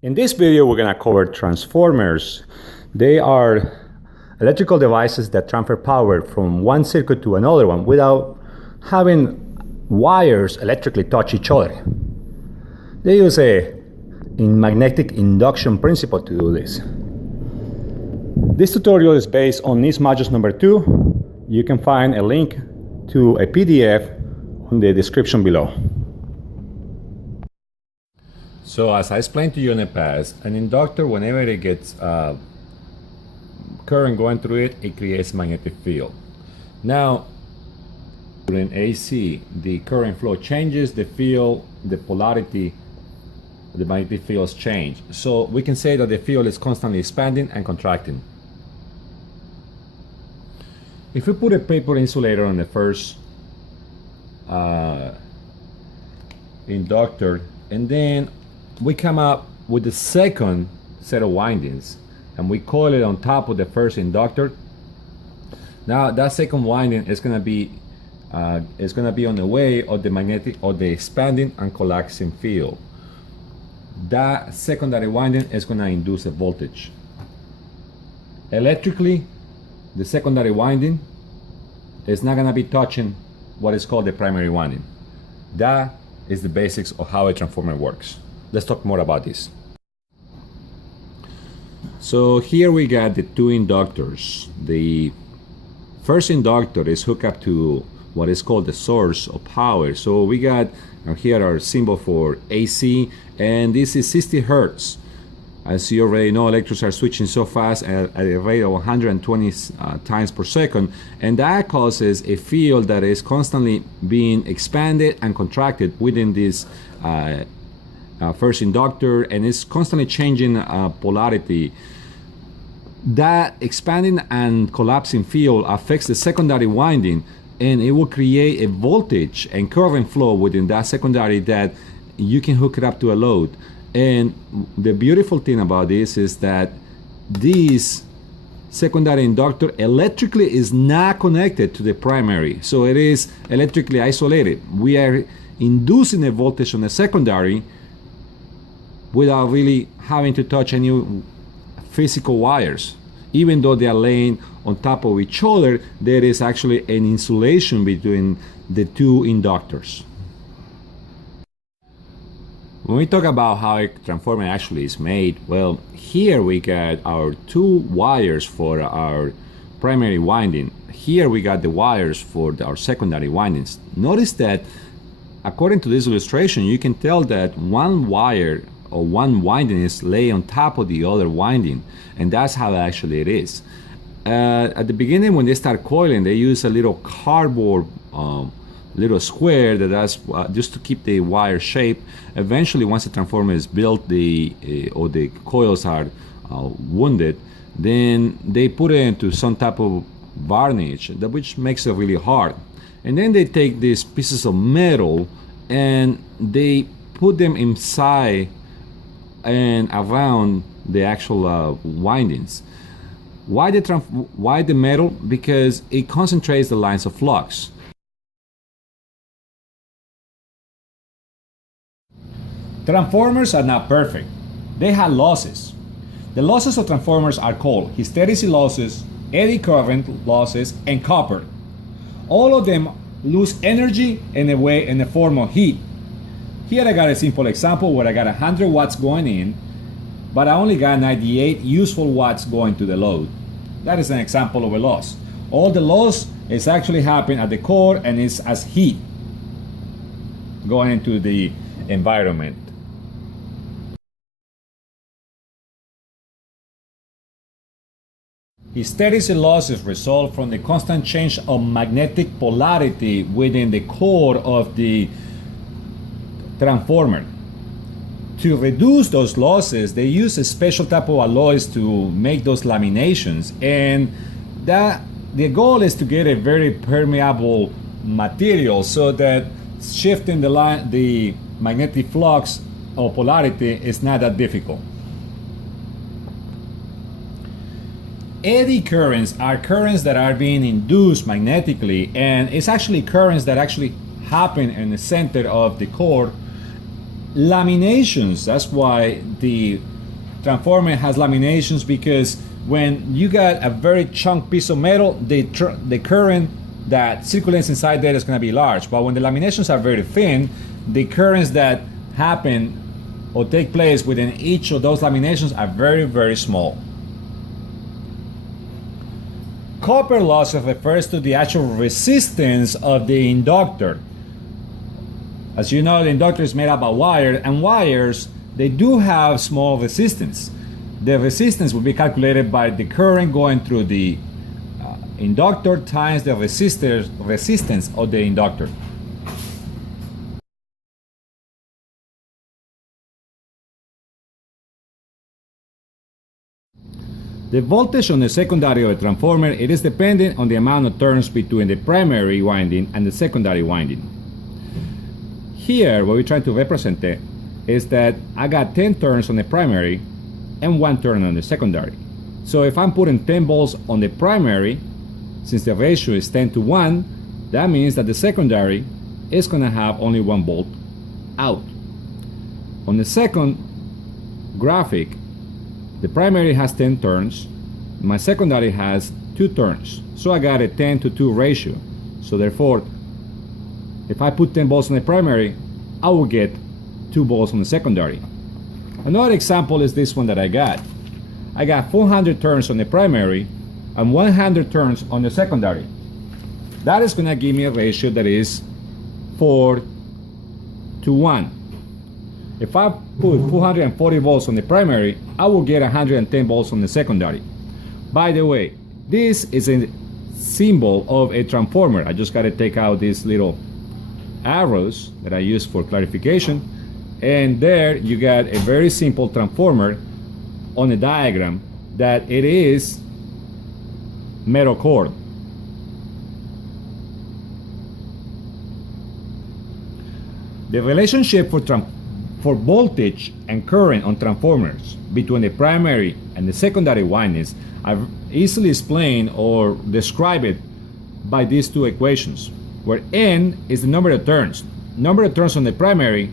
In this video, we're going to cover transformers. They are electrical devices that transfer power from one circuit to another one without having wires electrically touch each other. They use a magnetic induction principle to do this. This tutorial is based on NEET modules number 2. You can find a link to a PDF on the description below. So as I explained to you in the past, an inductor, whenever it gets current going through it, it creates magnetic field. Now, during AC, the current flow changes, the field, the polarity, the magnetic fields change. So we can say that the field is constantly expanding and contracting. If we put a paper insulator on the first inductor, and then we come up with the second set of windings and we coil it on top of the first inductor. Now that second winding is going to be on the way of the magnetic or the expanding and collapsing field. That secondary winding is going to induce a voltage. Electrically, the secondary winding is not going to be touching what is called the primary winding. That is the basics of how a transformer works. Let's talk more about this. So here we got the two inductors. The first inductor is hooked up to what is called the source of power. So we got here our symbol for AC, and this is 60 Hertz. As you already know, electrons are switching so fast at a rate of 120 times per second, and that causes a field that is constantly being expanded and contracted within this first inductor, and it's constantly changing polarity. That expanding and collapsing field affects the secondary winding, and it will create a voltage and current flow within that secondary that you can hook it up to a load. And the beautiful thing about this is that this secondary inductor electrically is not connected to the primary, so it is electrically isolated. We are inducing a voltage on the secondary without really having to touch any physical wires. Even though they are laying on top of each other, there is actually an insulation between the two inductors. When we talk about how a transformer actually is made, well, here we got our two wires for our primary winding. Here we got the wires for our secondary windings. Notice that according to this illustration, you can tell that one wire or one winding is laid on top of the other winding, and that's how actually it is. At the beginning, when they start coiling, they use a little cardboard little square that's just to keep the wire shape. Eventually, once the transformer is built, or the coils are wounded, then they put it into some type of varnish, which makes it really hard. And then they take these pieces of metal and they put them inside and around the actual windings. Why the metal? Because it concentrates the lines of flux. Transformers are not perfect. They have losses. The losses of transformers are called hysteresis losses, eddy current losses, and copper. All of them lose energy in the form of heat. Here I got a simple example where I got 100 watts going in, but I only got 98 useful watts going to the load. That is an example of a loss. All the loss is actually happening at the core, and it's as heat going into the environment. Hysteresis losses result from the constant change of magnetic polarity within the core of the transformer. To reduce those losses, they use a special type of alloys to make those laminations, and the goal is to get a very permeable material so that shifting the magnetic flux or polarity is not that difficult. Eddy currents are currents that are being induced magnetically, and it's actually currents that actually happen in the center of the core laminations. That's why the transformer has laminations, because when you got a very chunk piece of metal, the current that circulates inside there is going to be large. But when the laminations are very thin, the currents that happen or take place within each of those laminations are very, very small. Copper loss refers to the actual resistance of the inductor. As you know, the inductor is made up of wire, and wires, they do have small resistance. The resistance will be calculated by the current going through the inductor times the resistance of the inductor. The voltage on the secondary of a transformer, it is dependent on the amount of turns between the primary winding and the secondary winding. Here, what we're trying to represent it is that I got 10 turns on the primary and 1 turn on the secondary. So if I'm putting 10 volts on the primary, since the ratio is 10 to 1, that means that the secondary is going to have only 1 volt out. On the second graphic, the primary has 10 turns, my secondary has 2 turns. So I got a 10 to 2 ratio. So therefore, if I put 10 volts on the primary, I will get 2 volts on the secondary. Another example is this one that I got. I got 400 turns on the primary and 100 turns on the secondary. That is going to give me a ratio that is 4 to 1. If I put 440 volts on the primary, I will get 110 volts on the secondary. By the way, this is a symbol of a transformer. I just got to take out these little arrows that I use for clarification, and there you got a very simple transformer on a diagram that it is metal cord. The relationship for voltage and current on transformers between the primary and the secondary windings, I've easily explained or described it by these two equations, where N is the number of turns. Number of turns on the primary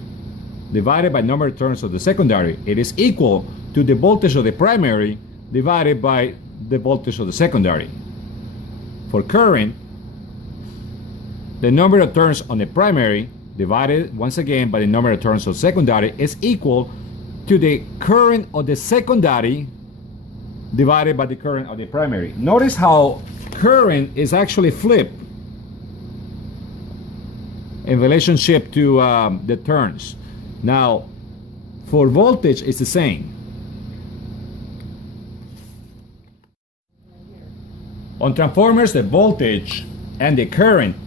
divided by number of turns of the secondary. It is equal to the voltage of the primary divided by the voltage of the secondary. For current, the number of turns on the primary divided once again by the number of turns of secondary is equal to the current of the secondary divided by the current of the primary. Notice how current is actually flipped in relationship to the turns. Now, for voltage, it's the same. On transformers, the voltage and the current,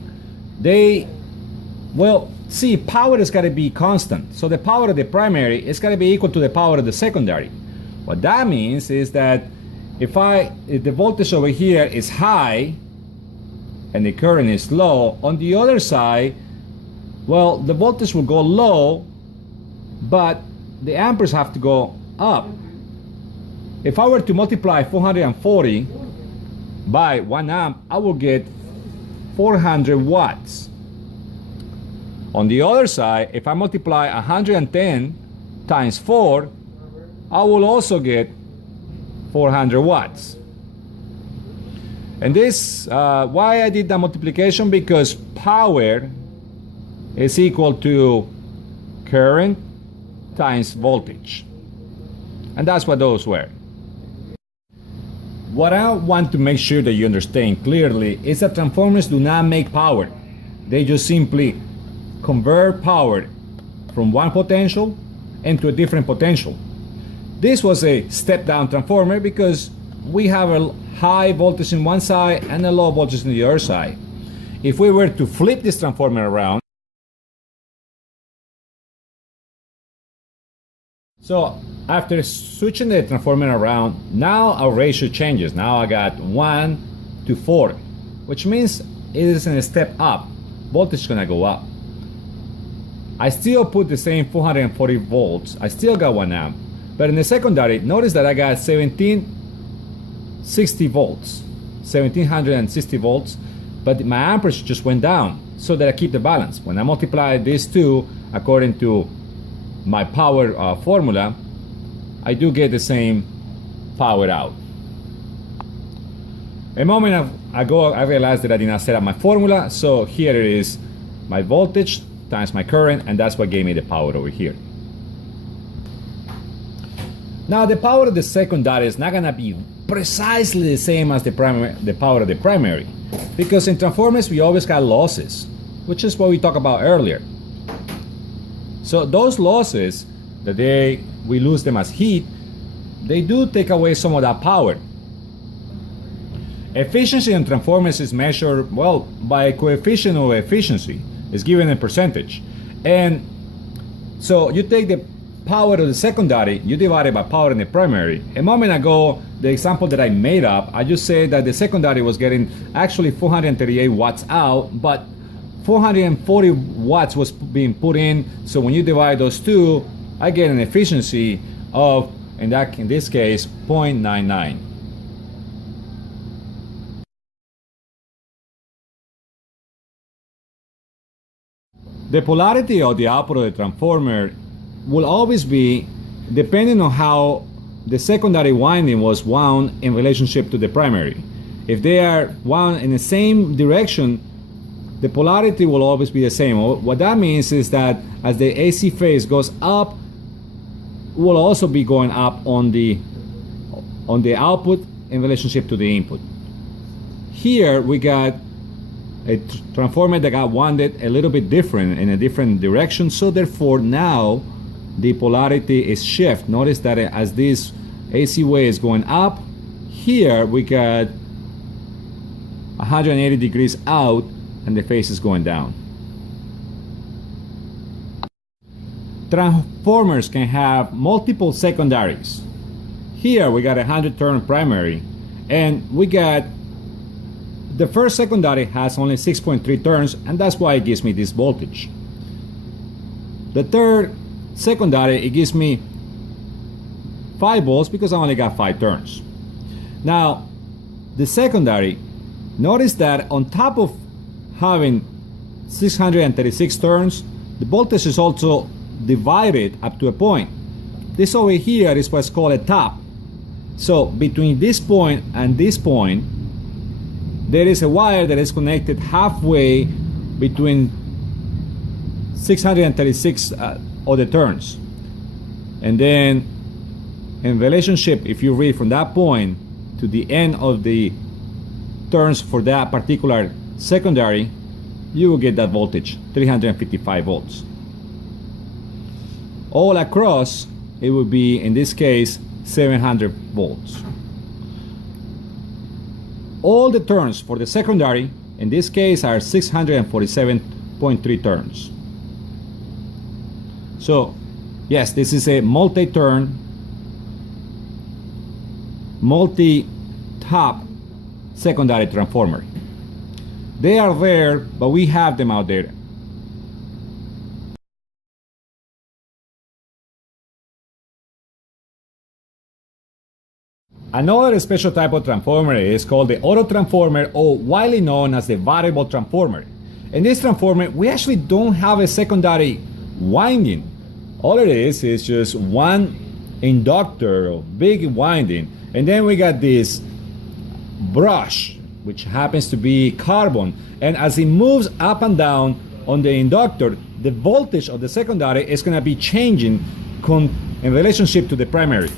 power has got to be constant. So the power of the primary is got to be equal to the power of the secondary. What that means is that if the voltage over here is high and the current is low, on the other side, well, the voltage will go low, but the amperes have to go up. If I were to multiply 440 by 1 amp, I will get 400 watts. On the other side, if I multiply 110 times 4, I will also get 400 watts. And this, why I did that multiplication? Because power is equal to current times voltage. And that's what those were. What I want to make sure that you understand clearly is that transformers do not make power. They just simply convert power from one potential into a different potential. This was a step-down transformer because we have a high voltage in one side and a low voltage on the other side. If we were to flip this transformer around, so after switching the transformer around, now our ratio changes. Now I got 1 to 4, which means it is in a step up. Voltage is gonna go up. I still put the same 440 volts. I still got 1 amp. But in the secondary, notice that I got 1760 volts. 1760 volts. But my amperage just went down so that I keep the balance. When I multiply these two according to my power formula, I do get the same power out. A moment ago, I realized that I did not set up my formula, so here it is, my voltage times my current, and that's what gave me the power over here. Now the power of the secondary is not gonna be precisely the same as the power of the primary, because in transformers we always got losses, which is what we talked about earlier. So those losses, we lose them as heat, they do take away some of that power. Efficiency in transformers is measured, well, by a coefficient of efficiency. It's given in percentage. And so you take the power of the secondary, you divide it by power in the primary. A moment ago, the example that I made up, I just said that the secondary was getting actually 438 watts out, but 440 watts was being put in. So when you divide those two, I get an efficiency of, in this case, 0.99. The polarity of the output of the transformer will always be depending on how the secondary winding was wound in relationship to the primary. If they are wound in the same direction, the polarity will always be the same. What that means is that as the AC phase goes up, will also be going up on the output in relationship to the input. Here we got a transformer that got wounded a little bit different in a different direction, so therefore now the polarity is shift. Notice that as this AC wave is going up, here we got 180 degrees out and the phase is going down. Transformers can have multiple secondaries. Here we got a 100 turn primary, and we got the first secondary has only 6.3 turns, and that's why it gives me this voltage. The third secondary, it gives me 5 volts because I only got 5 turns. Now the secondary, notice that on top of having 636 turns, the voltage is also divided up to a point. This over here is what's called a top. So between this point and this point, there is a wire that is connected halfway between 636 other turns. And then in relationship, if you read from that point to the end of the turns for that particular secondary, you will get that voltage, 355 volts. All across, it would be, in this case, 700 volts. All the turns for the secondary, in this case, are 647.3 turns. So, yes, this is a multi-turn, multi-top secondary transformer. They are there, but we have them out there. Another special type of transformer is called the Autotransformer, or widely known as the variable transformer. In this transformer, we actually don't have a secondary winding. All it is just one inductor, or big winding, and then we got this brush, which happens to be carbon, and as it moves up and down on the inductor, the voltage of the secondary is going to be changing in relationship to the primary.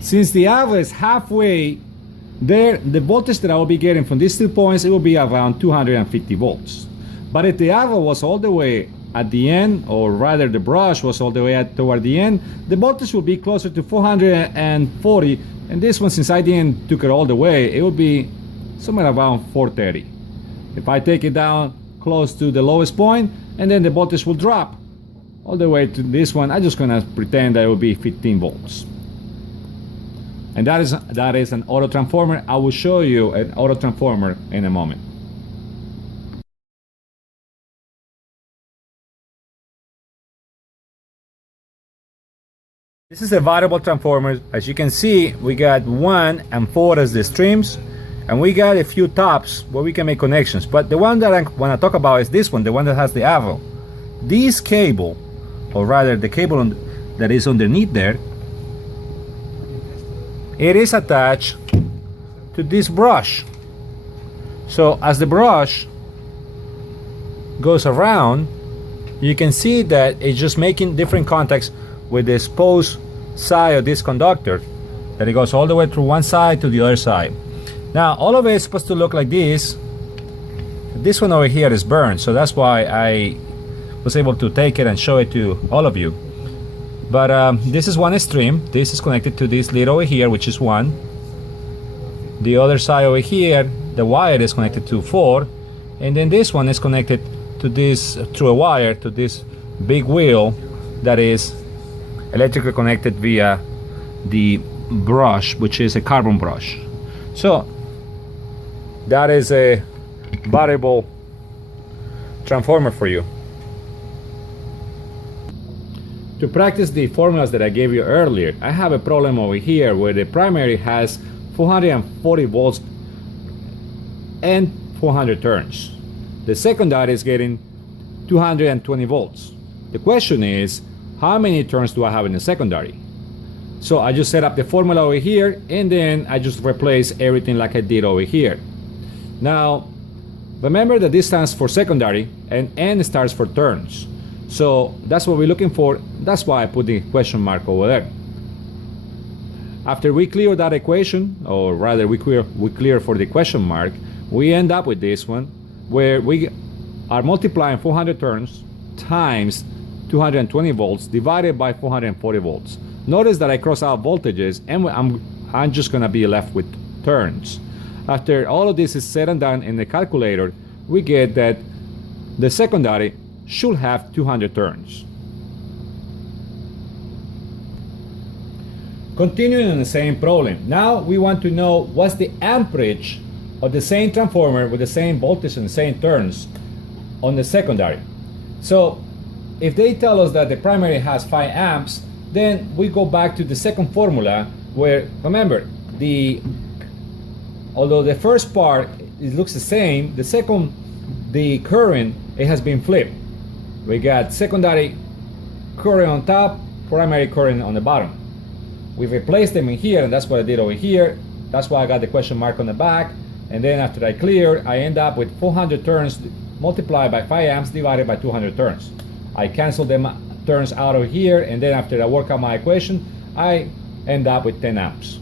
Since the average is halfway there, the voltage that I will be getting from these 2 points, it will be around 250 volts. But if the average was all the way at the end, or rather the brush was all the way toward the end, the voltage will be closer to 440, and this one, since I didn't took it all the way, it will be somewhere around 430. If I take it down close to the lowest point, and then the voltage will drop all the way to this one, I'm just gonna pretend that it will be 15 volts. And that is an autotransformer. I will show you an autotransformer in a moment. This is a variable transformer. As you can see, we got 1 and 4 as the streams, and we got a few tops where we can make connections. But the one that I want to talk about is this one, the one that has the arrow. this cable, or rather the cable that is underneath there, it is attached to this brush. So as the brush goes around, you can see that it's just making different contacts with the exposed side of this conductor, that it goes all the way through one side to the other side. Now all of it is supposed to look like this. This one over here is burned, so that's why I was able to take it and show it to all of you. But this is one extreme. This is connected to this lead over here, which is 1. The other side over here, the wire is connected to 4, and then this one is connected to this through a wire to this big wheel that is electrically connected via the brush, which is a carbon brush. So that is a variable transformer for you. To practice the formulas that I gave you earlier, I have a problem over here where the primary has 440 volts and 400 turns. The secondary is getting 220 volts. The question is, how many turns do I have in the secondary? So I just set up the formula over here, and then I just replace everything like I did over here. Now, remember that this stands for secondary and N stands for turns. So that's what we're looking for. That's why I put the question mark over there. After we clear that equation, or rather we clear for the question mark, we end up with this one where we are multiplying 400 turns times 220 volts divided by 440 volts. Notice that I cross out voltages, and I'm just gonna be left with turns. After all of this is said and done in the calculator, we get that the secondary should have 200 turns. Continuing on the same problem, now we want to know what's the amperage of the same transformer with the same voltage and the same turns on the secondary. So if they tell us that the primary has 5 amps, then we go back to the second formula where, remember, although the first part it looks the same, the current, it has been flipped. We got secondary current on top, primary current on the bottom. We replaced them in here, and that's what I did over here. That's why I got the question mark on the back. And then after I clear, I end up with 400 turns multiplied by 5 amps divided by 200 turns. I cancel them turns out of here, and then after I work out my equation, I end up with 10 amps.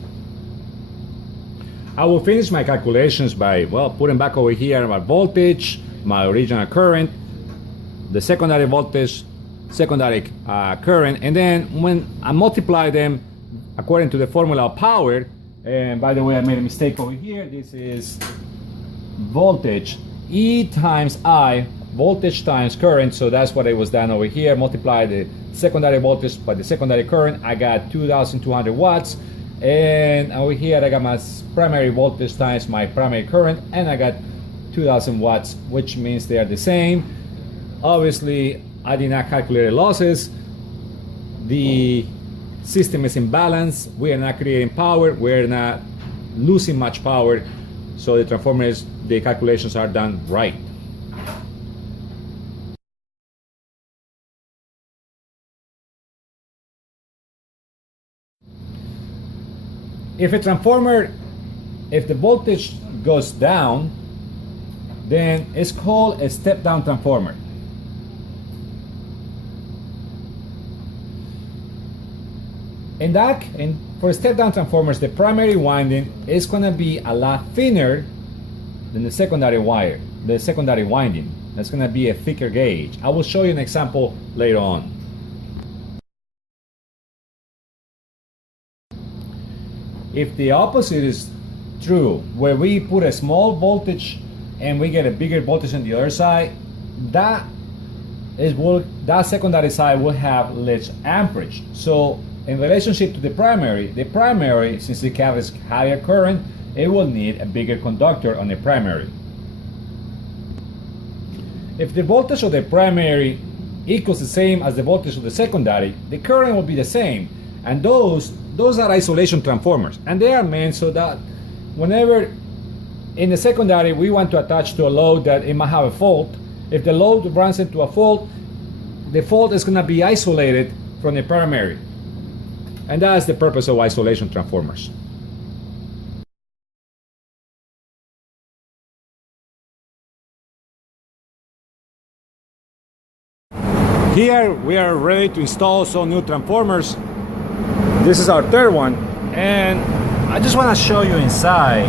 I will finish my calculations by, well, putting back over here my voltage, my original current, the secondary voltage, secondary current, and then when I multiply them according to the formula of power, and by the way, I made a mistake over here. This is voltage, E times I, voltage times current, so that's what it was done over here. Multiply the secondary voltage by the secondary current, I got 2,200 watts, and over here I got my primary voltage times my primary current, and I got 2,000 watts, which means they are the same. Obviously, I did not calculate losses. The system is in balance. We are not creating power. We're not losing much power. So the transformers, the calculations are done right. If a transformer, if the voltage goes down, then it's called a step-down transformer. And for step-down transformers, the primary winding is going to be a lot thinner than the secondary wire, the secondary winding. That's going to be a thicker gauge. I will show you an example later on. If the opposite is true, where we put a small voltage and we get a bigger voltage on the other side, that secondary side will have less amperage. So in relationship to the primary, since it carries higher current, it will need a bigger conductor on the primary. If the voltage of the primary equals the same as the voltage of the secondary, the current will be the same. And those are isolation transformers, and they are meant so that whenever in the secondary we want to attach to a load that it might have a fault, if the load runs into a fault, the fault is going to be isolated from the primary. And that's the purpose of isolation transformers. Here we are ready to install some new transformers. This is our third one, and I just want to show you inside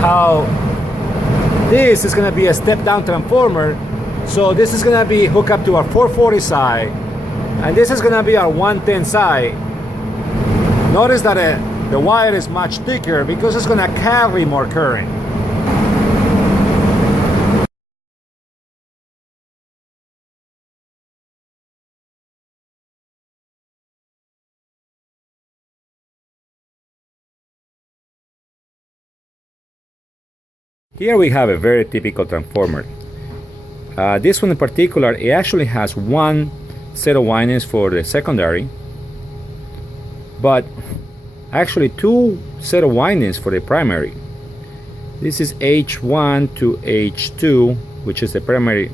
how this is going to be a step down transformer. So this is going to be hooked up to our 440 side, and this is going to be our 110 side. Notice that the wire is much thicker because it's going to carry more current. Here we have a very typical transformer. This one in particular, it actually has one set of windings for the secondary, but actually two set of windings for the primary. This is H1 to H2, which is the primary,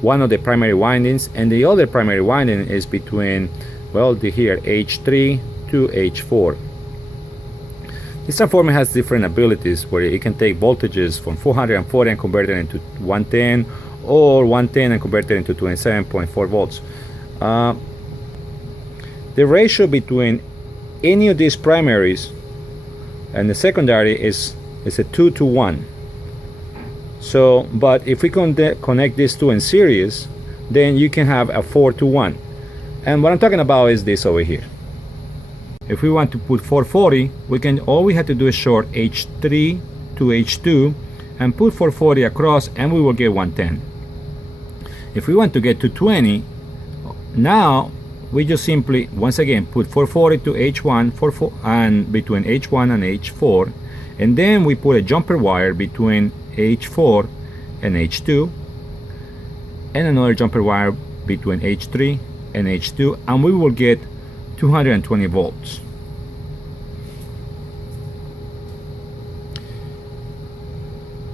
one of the primary windings, and the other primary winding is between, well, here H3 to H4. This transformer has different abilities where it can take voltages from 440 and convert it into 110, or 110 and convert it into 27.4 volts. The ratio between any of these primaries and the secondary is a 2 to 1. So, but if we connect these two in series, then you can have a 4 to 1. And what I'm talking about is this over here. If we want to put 440, all we have to do is short H3 to H2 and put 440 across, and we will get 110. If we want to get to 20, now we just simply once again put 440 to H1 and between H1 and H4, and then we put a jumper wire between H4 and H2, and another jumper wire between H3 and H2, and we will get 220 volts.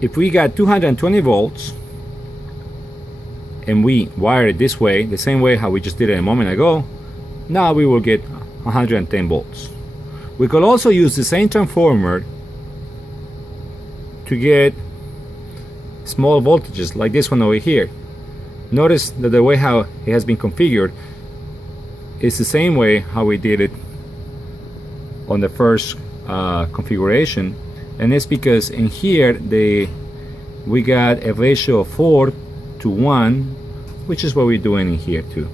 If we got 220 volts and we wire it this way, the same way how we just did it a moment ago, now we will get 110 volts. We could also use the same transformer to get small voltages like this one over here. Notice that the way how it has been configured is the same way how we did it on the first configuration, and it's because in here we got a ratio of 4 to 1, which is what we're doing in here too.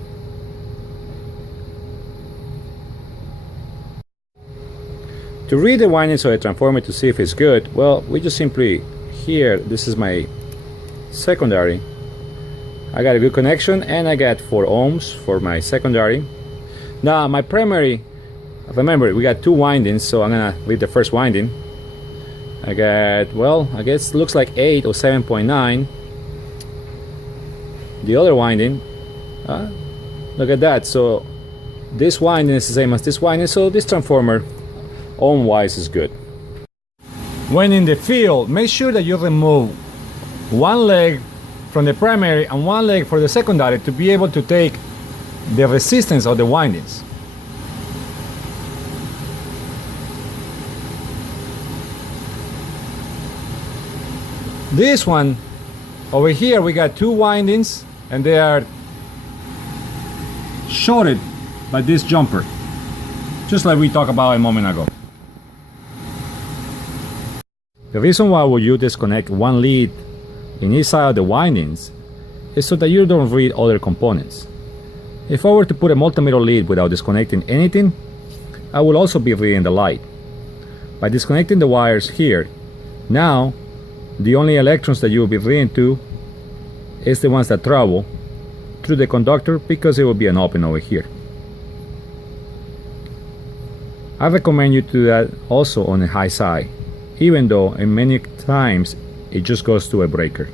To read the windings of a transformer to see if it's good, well, we just simply, here, this is my secondary. I got a good connection, and I got 4 ohms for my secondary. Now my primary, remember we got 2 windings, so I'm gonna read the first winding. I got, well, I guess it looks like 8 or 7.9. The other winding, look at that. So this winding is the same as this winding, so this transformer ohm wise is good. When in the field, make sure that you remove one leg from the primary and one leg for the secondary to be able to take the resistance of the windings. This one over here, we got 2 windings, and they are shorted by this jumper, just like we talked about a moment ago. The reason why you disconnect one lead in each side of the windings is so that you don't read other components. If I were to put a multimeter lead without disconnecting anything, I will also be reading the light. By disconnecting the wires here, now the only electrons that you will be reading to is the ones that travel through the conductor, because it will be an open over here. I recommend you to do that also on the high side, even though in many times it just goes to a breaker.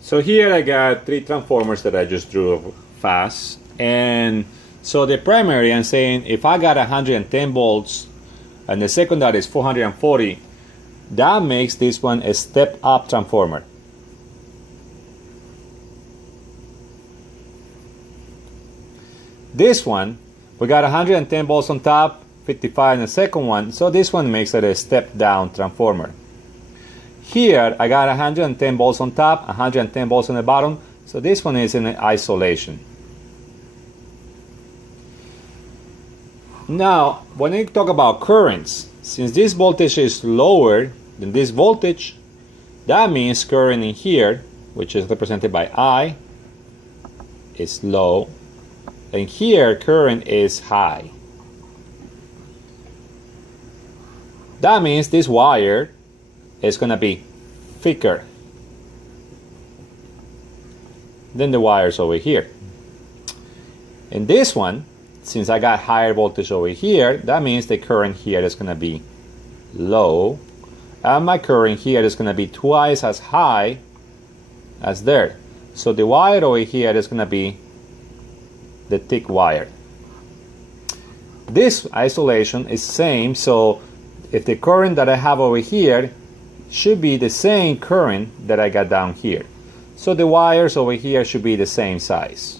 So here I got 3 transformers that I just drew fast, and so the primary, I'm saying if I got 110 volts and the secondary is 440, that makes this one a step-up transformer. This one, we got 110 volts on top, 55 in the second one, so this one makes it a step-down transformer. Here, I got 110 volts on top, 110 volts on the bottom, so this one is in isolation. Now, when we talk about currents, since this voltage is lower than this voltage, that means current in here, which is represented by I, is low, and here current is high. That means this wire is going to be thicker than the wires over here. And this one, since I got higher voltage over here, that means the current here is going to be low, and my current here is going to be twice as high as there. So the wire over here is going to be the thick wire. This isolation is same, so if the current that I have over here should be the same current that I got down here. So the wires over here should be the same size.